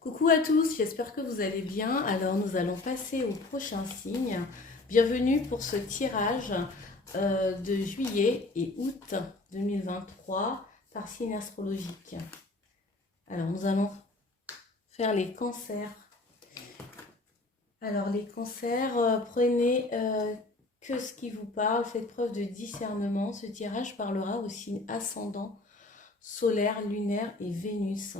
Coucou à tous, j'espère que vous allez bien. Alors nous allons passer au prochain signe. Bienvenue pour ce tirage de juillet et août 2023 par signe astrologique. Alors nous allons faire les cancers. Alors les cancers, prenez que ce qui vous parle, faites preuve de discernement. Ce tirage parlera aux signes ascendants, solaire, lunaire et Vénus.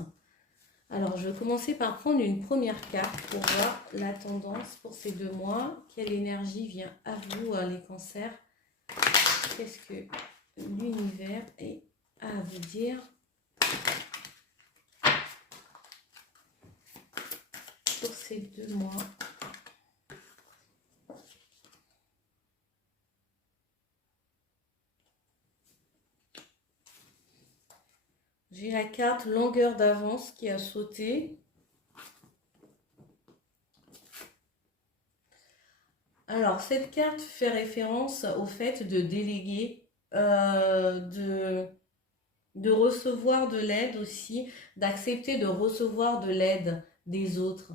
Alors, je vais commencer par prendre une première carte pour voir la tendance pour ces 2 mois. Quelle énergie vient à vous, les cancers? Qu'est-ce que l'univers est à vous dire pour ces 2 mois? J'ai la carte longueur d'avance qui a sauté. Alors, cette carte fait référence au fait de déléguer, de recevoir de l'aide aussi, d'accepter de recevoir de l'aide des autres.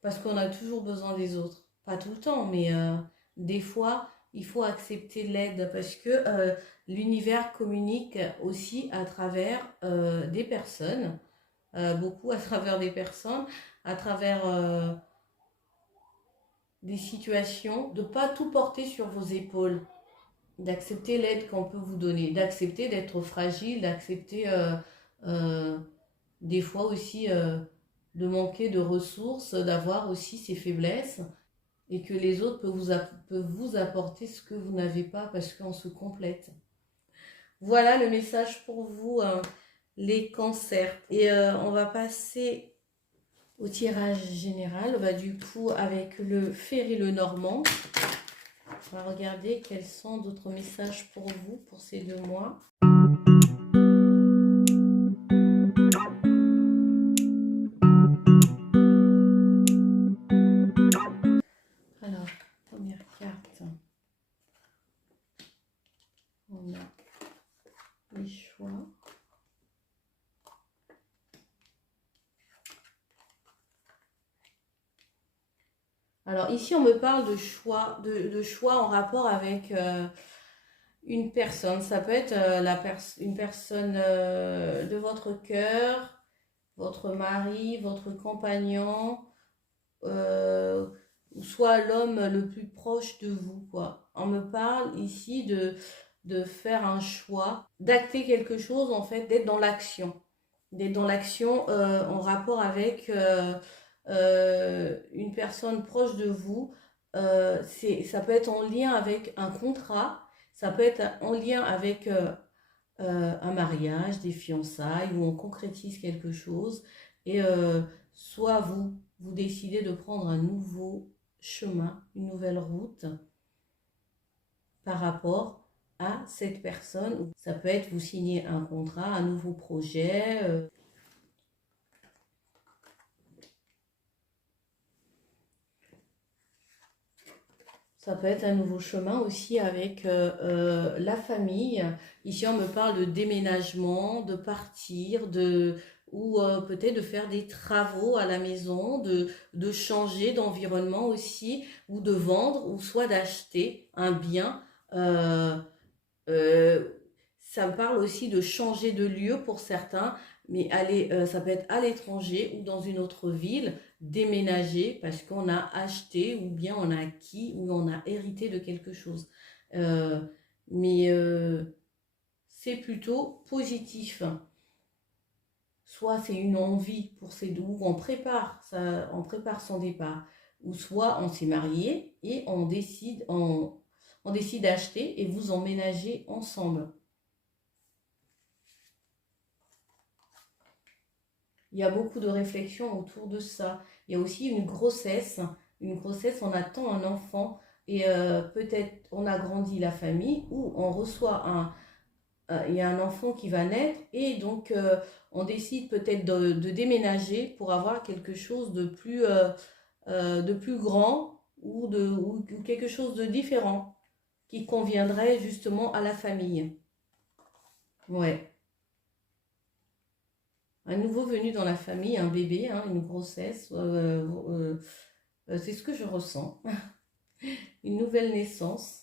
Parce qu'on a toujours besoin des autres. Pas tout le temps, mais des fois, il faut accepter l'aide parce que l'univers communique aussi à travers des personnes, beaucoup à travers des personnes, à travers des situations, de ne pas tout porter sur vos épaules, d'accepter l'aide qu'on peut vous donner, d'accepter d'être fragile, d'accepter des fois aussi de manquer de ressources, d'avoir aussi ses faiblesses et que les autres peuvent vous apporter ce que vous n'avez pas parce qu'on se complète. Voilà le message pour vous, les cancers. Et on va passer au tirage général. Du coup, avec le Fer et le Normand, on va regarder quels sont d'autres messages pour vous pour ces 2 mois. Alors, première carte, on a les choix. Alors ici, on me parle de choix, de choix en rapport avec une personne. Ça peut être une personne de votre cœur, votre mari, votre compagnon, ou soit l'homme le plus proche de vous, quoi. On me parle ici de faire un choix, d'acter quelque chose, en fait, d'être dans l'action. D'être dans l'action en rapport avec une personne proche de vous. Ça peut être en lien avec un contrat, ça peut être en lien avec un mariage, des fiançailles, où on concrétise quelque chose. Et soit vous décidez de prendre un nouveau chemin, une nouvelle route par rapport à cette personne. Ça peut être vous signer un contrat, un nouveau projet. Ça peut être un nouveau chemin aussi avec la famille. Ici, on me parle de déménagement, de partir, ou peut-être de faire des travaux à la maison, de changer d'environnement aussi, ou de vendre, ou soit d'acheter un bien. Euh, euh, Ça me parle aussi de changer de lieu pour certains, mais ça peut être à l'étranger ou dans une autre ville, déménager parce qu'on a acheté ou bien on a acquis ou on a hérité de quelque chose. Euh, mais c'est plutôt positif. Soit c'est une envie pour ces deux, ou on prépare son départ, ou soit on s'est marié et on décide d'acheter et vous emménagez ensemble. Il y a beaucoup de réflexions autour de ça. Il y a aussi une grossesse. Une grossesse, on attend un enfant et peut-être on agrandit la famille ou on reçoit il y a un enfant qui va naître et donc on décide peut-être de déménager pour avoir quelque chose de plus grand ou quelque chose de différent qui conviendrait justement à la famille. Ouais. un nouveau venu dans la famille, un bébé, hein, une grossesse. C'est ce que je ressens. Une nouvelle naissance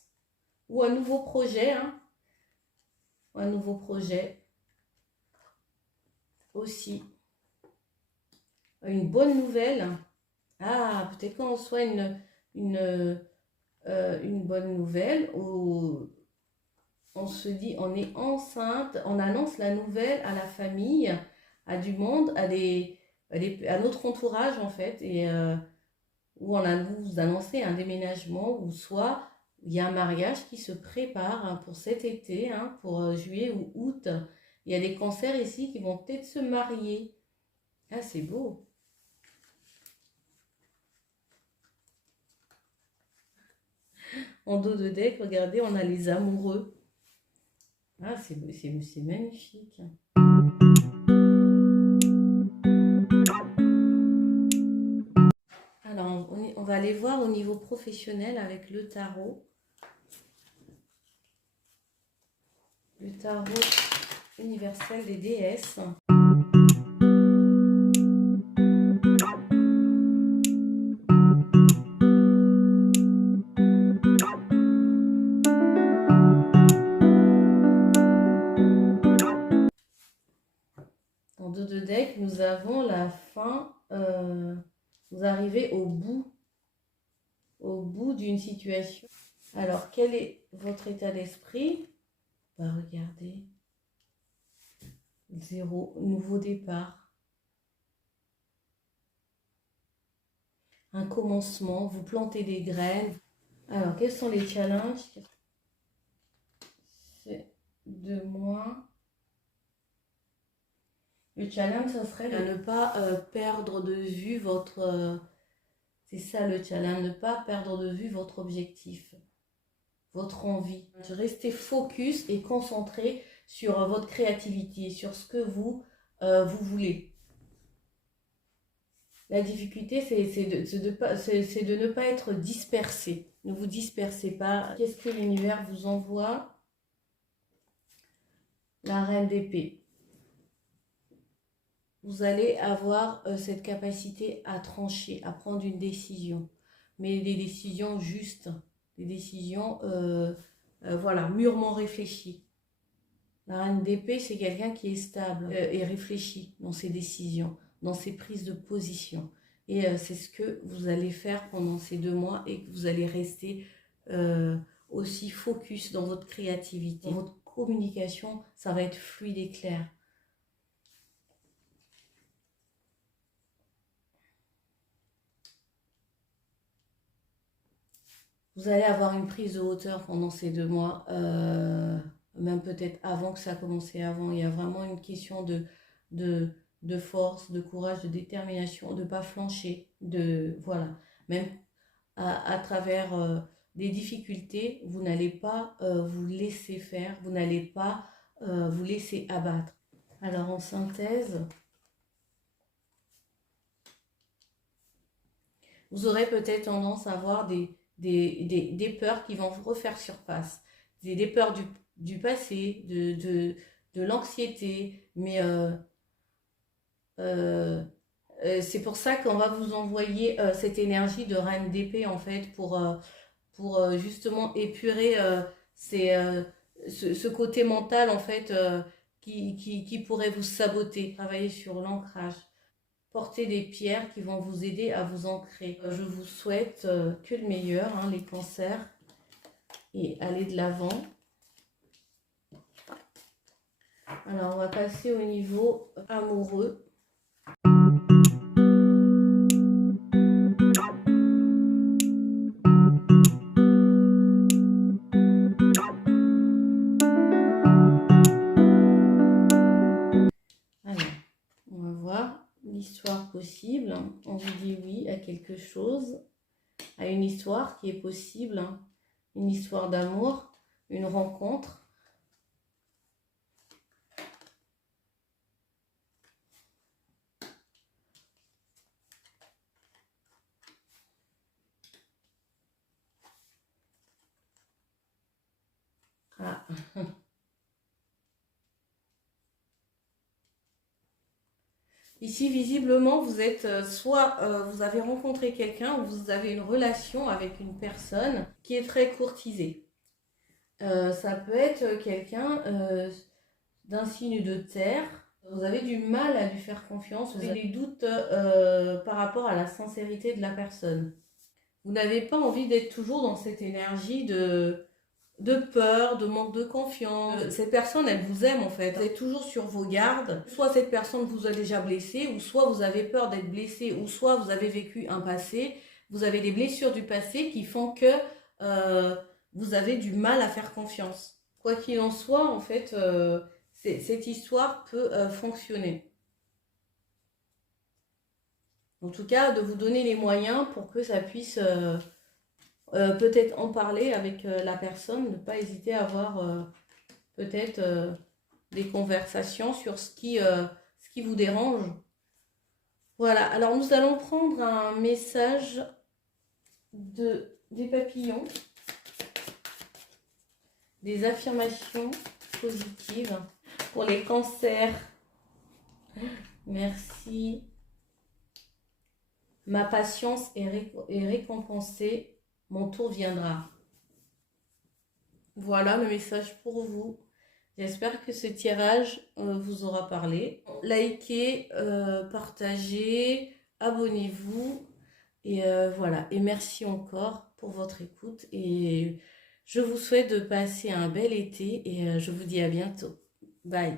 ou un nouveau projet, hein, un nouveau projet aussi. Une bonne nouvelle. Ah, peut-être qu'on reçoit une bonne nouvelle où on se dit on est enceinte, on annonce la nouvelle à la famille, à du monde, à notre entourage en fait, et où vous annoncez un déménagement ou soit il y a un mariage qui se prépare hein, pour cet été, hein, pour juillet ou août. Il y a des cancers ici qui vont peut-être se marier. Ah, c'est beau. En dos de deck, regardez, on a les amoureux. Ah, c'est magnifique. Alors, on va aller voir au niveau professionnel avec le tarot. Le tarot universel des déesses. En dos de deck, nous avons la fin. Vous arrivez au bout d'une situation. Alors, quel est votre état d'esprit? Bah, regardez. 0, nouveau départ. Un commencement, vous plantez des graines. Alors, quels sont les challenges? C'est 2 mois. Le challenge, ce serait de ne pas perdre de vue votre... c'est ça le challenge, ne pas perdre de vue votre objectif, votre envie. Restez focus et concentré sur votre créativité, sur ce que vous voulez. La difficulté, c'est de ne pas être dispersé. Ne vous dispersez pas. Qu'est-ce que l'univers vous envoie? La reine d'épée. Vous allez avoir cette capacité à trancher, à prendre une décision. Mais des décisions justes, des décisions voilà, mûrement réfléchies. La reine d'épée, c'est quelqu'un qui est stable et réfléchi dans ses décisions, dans ses prises de position. Et c'est ce que vous allez faire pendant ces 2 mois et que vous allez rester aussi focus dans votre créativité. Dans votre communication, ça va être fluide et clair. Vous allez avoir une prise de hauteur pendant ces 2 mois, même peut-être avant que ça a commencé avant. Il y a vraiment une question de force, de courage, de détermination, de ne pas flancher, voilà. Même à travers des difficultés, vous n'allez pas vous laisser faire, vous n'allez pas vous laisser abattre. Alors en synthèse, vous aurez peut-être tendance à avoir des peurs qui vont refaire surface, des peurs du passé, de l'anxiété, mais c'est pour ça qu'on va vous envoyer cette énergie de reine d'épée en fait pour justement épurer ce côté mental en fait qui pourrait vous saboter. Travailler sur l'ancrage. Porter des pierres qui vont vous aider à vous ancrer. Je vous souhaite que le meilleur, hein, les cancers, et aller de l'avant. Alors, on va passer au niveau amoureux. Alors, on va voir l'histoire possible. On vous dit oui à quelque chose, à une histoire qui est possible, hein. Une histoire d'amour, une rencontre. Ah. Ici, visiblement, vous êtes soit vous avez rencontré quelqu'un ou vous avez une relation avec une personne qui est très courtisée. Ça peut être quelqu'un d'un signe de terre. Vous avez du mal à lui faire confiance, vous avez des doutes par rapport à la sincérité de la personne. Vous n'avez pas envie d'être toujours dans cette énergie de peur, de manque de confiance. Cette personne, elle vous aime en fait. Vous êtes toujours sur vos gardes. Soit cette personne vous a déjà blessé, ou soit vous avez peur d'être blessé, ou soit vous avez vécu un passé. Vous avez des blessures du passé qui font que euh, vous avez du mal à faire confiance. Quoi qu'il en soit, en fait, cette histoire peut fonctionner. En tout cas, de vous donner les moyens pour que ça puisse peut-être en parler avec la personne, ne pas hésiter à avoir peut-être des conversations sur ce qui vous dérange. Voilà, alors nous allons prendre un message des papillons, des affirmations positives pour les cancers. Merci. Ma patience est récompensée, mon tour viendra. Voilà le message pour vous. J'espère que ce tirage vous aura parlé. Likez, partagez, abonnez-vous. Et voilà. Et merci encore pour votre écoute. Et je vous souhaite de passer un bel été et je vous dis à bientôt. Bye.